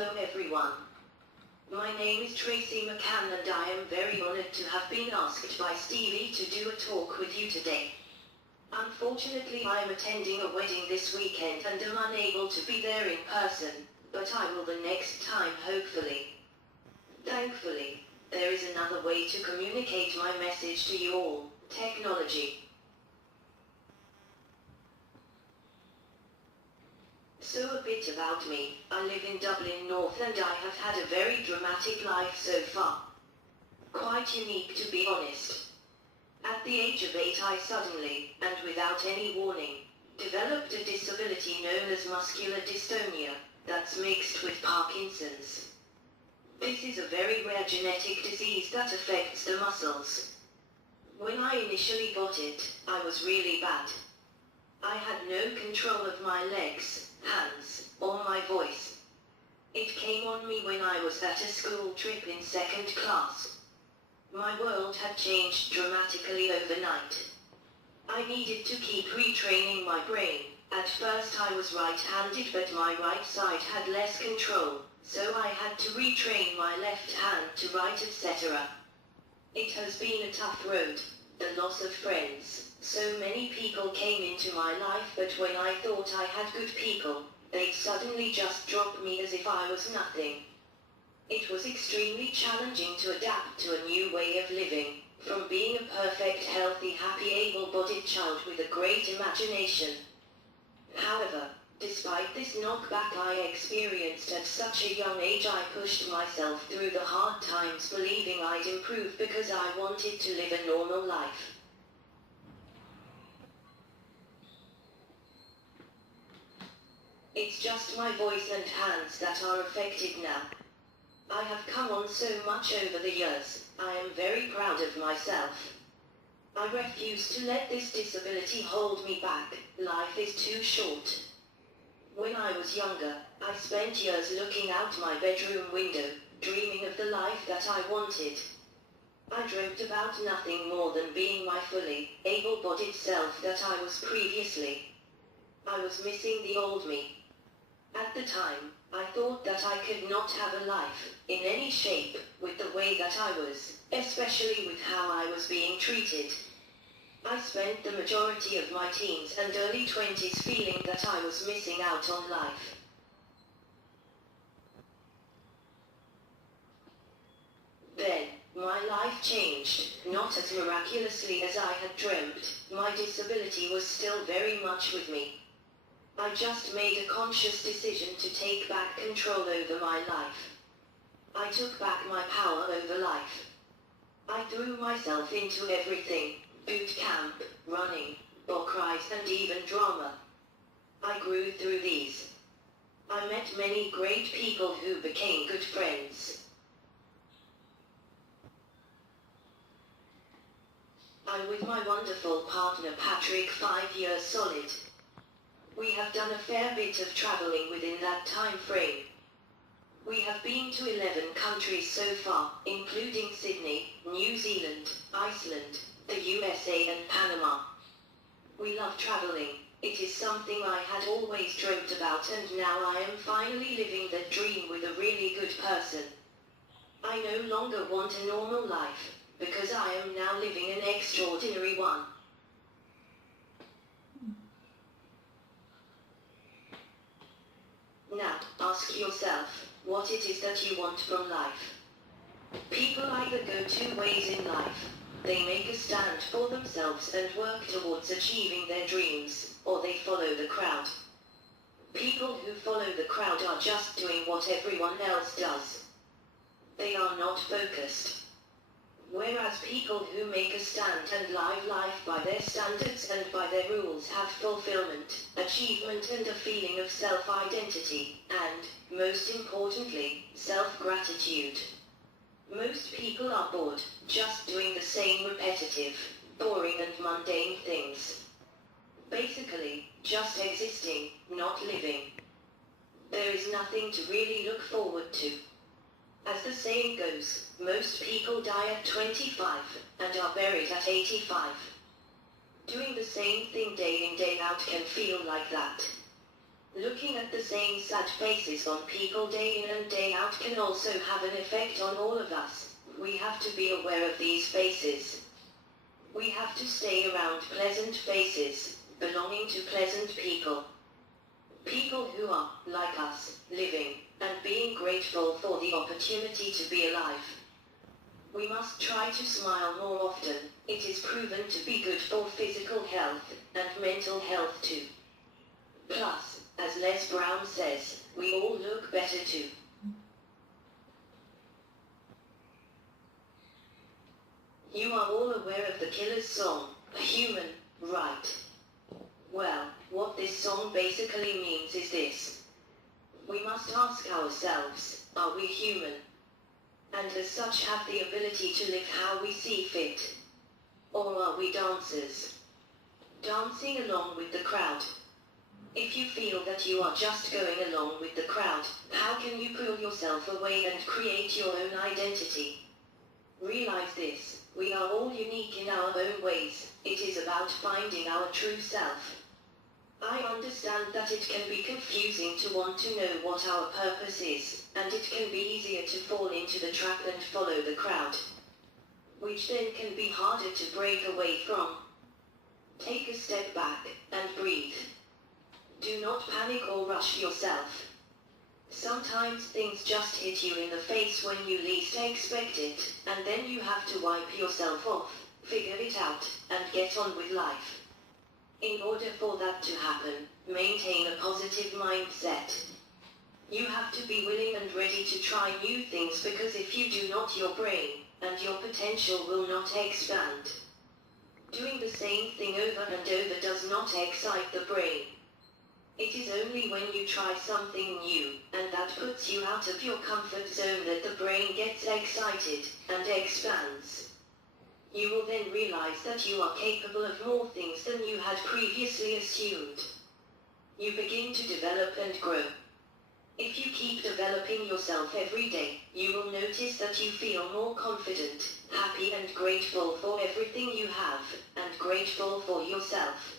Hello everyone. My name is Tracey McCann and I am very honored to have been asked by Stevie to do a talk with you today. Unfortunately, I am attending a wedding this weekend and am unable to be there in person, but I will the next time hopefully. Thankfully, there is another way to communicate my message to you all: technology. So a bit about me. I live in Dublin North and I have had a very dramatic life so far. Quite unique, to be honest. At the age of 8 I suddenly, and without any warning, developed a disability known as muscular dystonia, that's mixed with Parkinson's. This is a very rare genetic disease that affects the muscles. When I initially got it, I was really bad. I had no control of my legs, hands, or my voice. It came on me when I was at a school trip in 2nd class. My world had changed dramatically overnight. I needed to keep retraining my brain. At first I was right-handed, but my right side had less control, so I had to retrain my left hand to write, etc. It has been a tough road. The loss of friends. So many people came into my life, but when I thought I had good people, they'd suddenly just drop me as if I was nothing. It was extremely challenging to adapt to a new way of living, from being a perfect, healthy, happy, able-bodied child with a great imagination. However, despite this knockback I experienced at such a young age, I pushed myself through the hard times, believing I'd improve because I wanted to live a normal life. It's just my voice and hands that are affected now. I have come on so much over the years. I am very proud of myself. I refuse to let this disability hold me back. Life is too short. When I was younger, I spent years looking out my bedroom window, dreaming of the life that I wanted. I dreamt about nothing more than being my fully able-bodied self that I was previously. I was missing the old me. At the time, I thought that I could not have a life, in any shape, with the way that I was, especially with how I was being treated. I spent the majority of my teens and early 20s feeling that I was missing out on life. Then, my life changed, not as miraculously as I had dreamt. My disability was still very much with me. I just made a conscious decision to take back control over my life. I took back my power over life. I threw myself into everything: boot camp, running, book rides, and even drama. I grew through these. I met many great people who became good friends. I'm with my wonderful partner Patrick 5 years solid. We have done a fair bit of traveling within that time frame. We have been to 11 countries so far, including Sydney, New Zealand, Iceland, the USA and Panama. We love traveling. It is something I had always dreamt about, and now I am finally living that dream with a really good person. I no longer want a normal life, because I am now living an extraordinary one. Now, ask yourself, what it is that you want from life. People either go two ways in life. They make a stand for themselves and work towards achieving their dreams, or they follow the crowd. People who follow the crowd are just doing what everyone else does. They are not focused. Whereas people who make a stand and live life by their standards and by their rules have fulfillment, achievement and a feeling of self-identity, and, most importantly, self-gratitude. Most people are bored, just doing the same repetitive, boring and mundane things. Basically, just existing, not living. There is nothing to really look forward to. As the saying goes, most people die at 25, and are buried at 85. Doing the same thing day in day out can feel like that. Looking at the same sad faces on people day in and day out can also have an effect on all of us. We have to be aware of these faces. We have to stay around pleasant faces, belonging to pleasant people. People who are, like us, living, and being grateful for the opportunity to be alive. We must try to smile more often. It is proven to be good for physical health, and mental health too. Plus, as Les Brown says, we all look better too. You are all aware of the Killer's song, A Human, right? Well, what this song basically means is this. We must ask ourselves, are we human? And as such have the ability to live how we see fit? Or are we dancers? Dancing along with the crowd. If you feel that you are just going along with the crowd, how can you pull yourself away and create your own identity? Realize this, we are all unique in our own ways. It is about finding our true self. I understand that it can be confusing to want to know what our purpose is, and it can be easier to fall into the trap and follow the crowd, which then can be harder to break away from. Take a step back and breathe. Do not panic or rush yourself. Sometimes things just hit you in the face when you least expect it, and then you have to wipe yourself off, figure it out, and get on with life. In order for that to happen, maintain a positive mindset. You have to be willing and ready to try new things, because if you do not, your brain and your potential will not expand. Doing the same thing over and over does not excite the brain. It is only when you try something new, and that puts you out of your comfort zone, that the brain gets excited and expands. You will then realize that you are capable of more things than you had previously assumed. You begin to develop and grow. If you keep developing yourself every day, you will notice that you feel more confident, happy and grateful for everything you have, and grateful for yourself.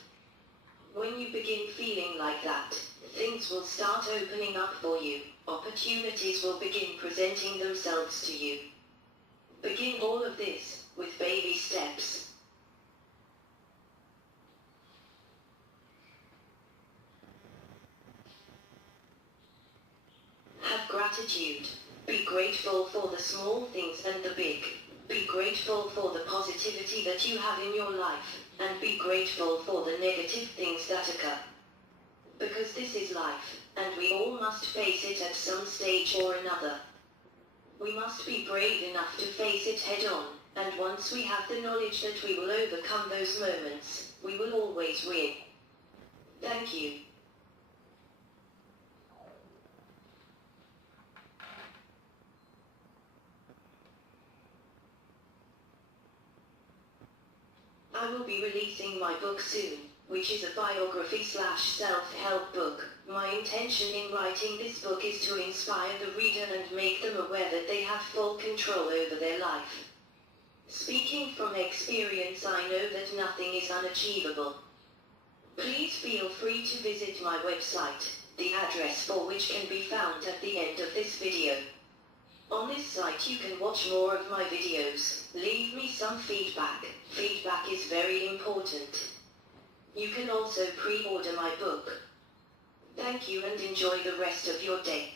When you begin feeling like that, things will start opening up for you. Opportunities will begin presenting themselves to you. Begin all of this with baby steps. Have gratitude. Be grateful for the small things and the big. Be grateful for the positivity that you have in your life, and be grateful for the negative things that occur. Because this is life, and we all must face it at some stage or another. We must be brave enough to face it head on, and once we have the knowledge that we will overcome those moments, we will always win. Thank you. I will be releasing my book soon, which is a biography/self-help book. My intention in writing this book is to inspire the reader and make them aware that they have full control over their life. Speaking from experience, I know that nothing is unachievable. Please feel free to visit my website, the address for which can be found at the end of this video. On this site you can watch more of my videos. Leave me some feedback. Feedback is very important. You can also pre-order my book. Thank you and enjoy the rest of your day.